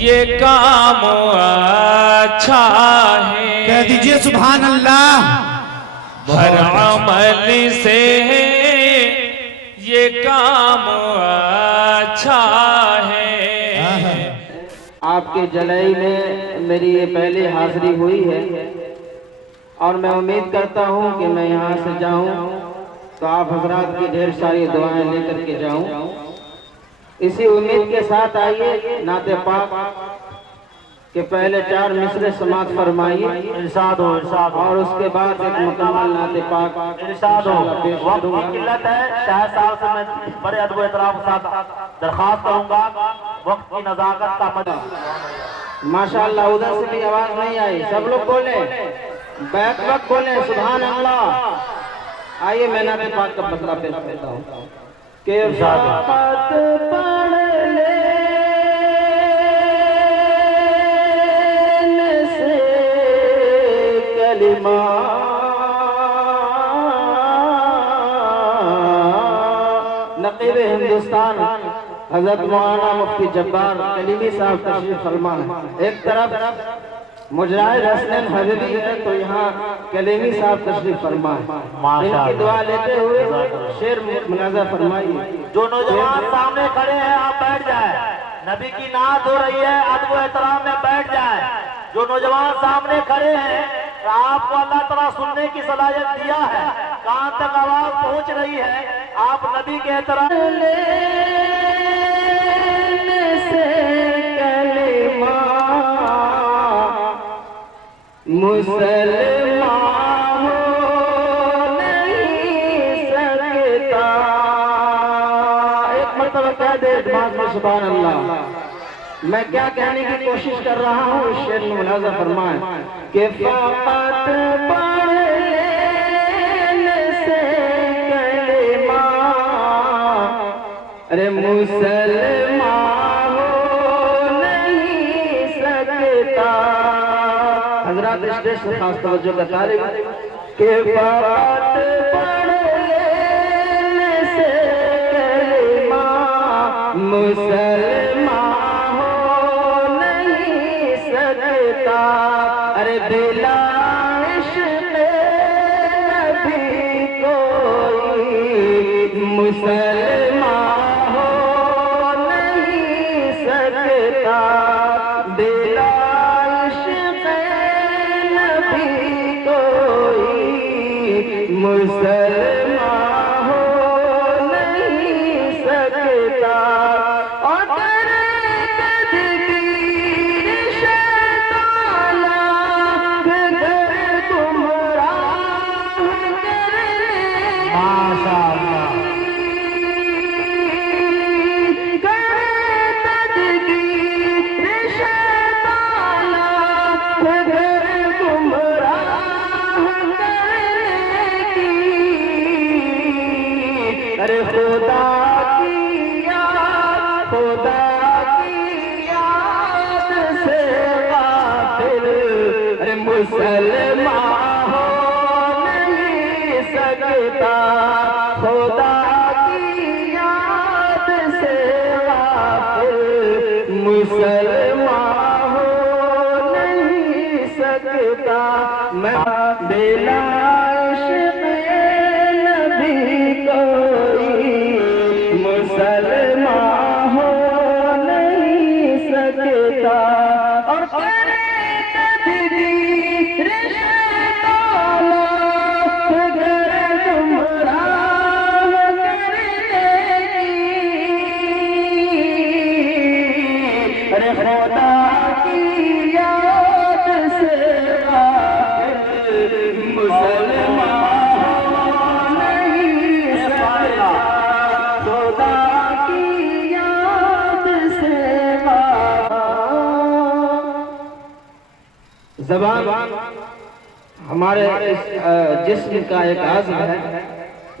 یہ کام اچھا ہے۔ کہہ دیجئے سبحان اللہ۔ ہر عمل سے یہ کام اچھا ہے۔ آپ کے جلائی میں میری یہ پہلی حاضری ہوئی ہے اور میں امید کرتا ہوں کہ میں یہاں سے جاؤں تو آپ حضرات کی ڈھیر ساری دعائیں لے کر کے جاؤں۔ اسی امید کے ساتھ آئیے نعت پاک کہ پہلے 4 مصرع سماعت فرمائیے، ارشاد ہو ارشاد ہو اور اس کے بعد ایک مکمل نعت پاک ارشاد ہو۔ پیش وقت کروں کی گا۔ قلت ہے، شاہد صاحب سے میں بڑے ادب و احترام کے ساتھ درخواست کروں گا وقت کی نزاکت کا مدد۔ ماشاءاللہ ادھر سے بھی آواز نہیں آئی، سب لوگ بولیں، بیک وقت بولیں سبحان اللہ۔ آئیے میں نعت پاک کا پتلا پیش کرتا ہوں کہ فقط پڑھ لینے سے کلمہ نقیب ہندوستان حضرت مولانا مفتی جبار کلیمی صاحب تشریف فرما ہے۔ ایک طرف مجاہد حسنین حبیبی ہے تو یہاں کلیمی صاحب تشریف فرما ہے۔ ان کی دعا لیتے ہوئے شعر مناظر فرمائیے۔ جو نوجوان سامنے کھڑے ہیں آپ بیٹھ جائیں، نبی کی نعت ہو رہی ہے، ادب و احترام میں بیٹھ جائیں۔ جو نوجوان سامنے کھڑے ہیں آپ کو اللہ تعالیٰ سننے کی صلاحیت دیا ہے، کہاں تک آواز پہنچ رہی ہے، آپ نبی کے احترام مسلمان ہو نہیں سکتا۔ ایک مرتبہ کہہ دے اعتماد میں سبحان اللہ۔ میں کیا کہنے کی کوشش کر رہا ہوں اس شعر میں ملاحظہ فرمائیں کہ فقط پڑھ لینے سے کلمہ ارے مسلمان ہو نہیں سکتا۔ حضرات اسٹیج سے خاص توجہ کا طالب کہ فقط پڑھ لینے سے کلمہ مسلمان ہو نہیں سکتا۔ ارے بلا عشق نبی کوئی مسلمان ہو نہیں سکتا۔ بلا مسلمان ہو نہیں سکتا۔ اگر تدبیر شیطان اگر گمراہ کرنے ماشاءاللہ تدبیر شیطان اگر گمراہ ارے خدا کی یاد سے غافل ارے مسلمان ہو نہیں سکتا۔ خدا کی یاد سے غافل مسلمان ہو نہیں سکتا۔ میں بلا عشق نبی کوئی مسلمان ہو نہیں سکتا۔ اور تدبیر شیطان اگر گمراہ کرنے ارے خدا کی یاد سے غافل مسلمان ہو نہیں سکتا۔ خدا کی یاد سے زبان ہمارے جسم کا ایک عزم ہے،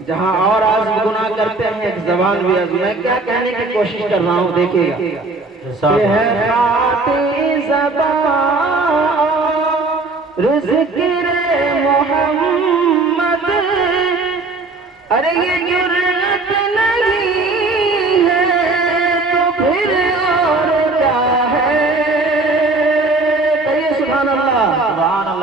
جہاں اور عزم گناہ کرتے ہیں ایک زبان بھی عزم۔ میں کیا کہنے کی کوشش کر رہا ہوں دیکھیے گا کہ ہے خاطی زبان ذکر محمد ارے یہ جرأت نہیں ہے تو پھر اور کیا ہے۔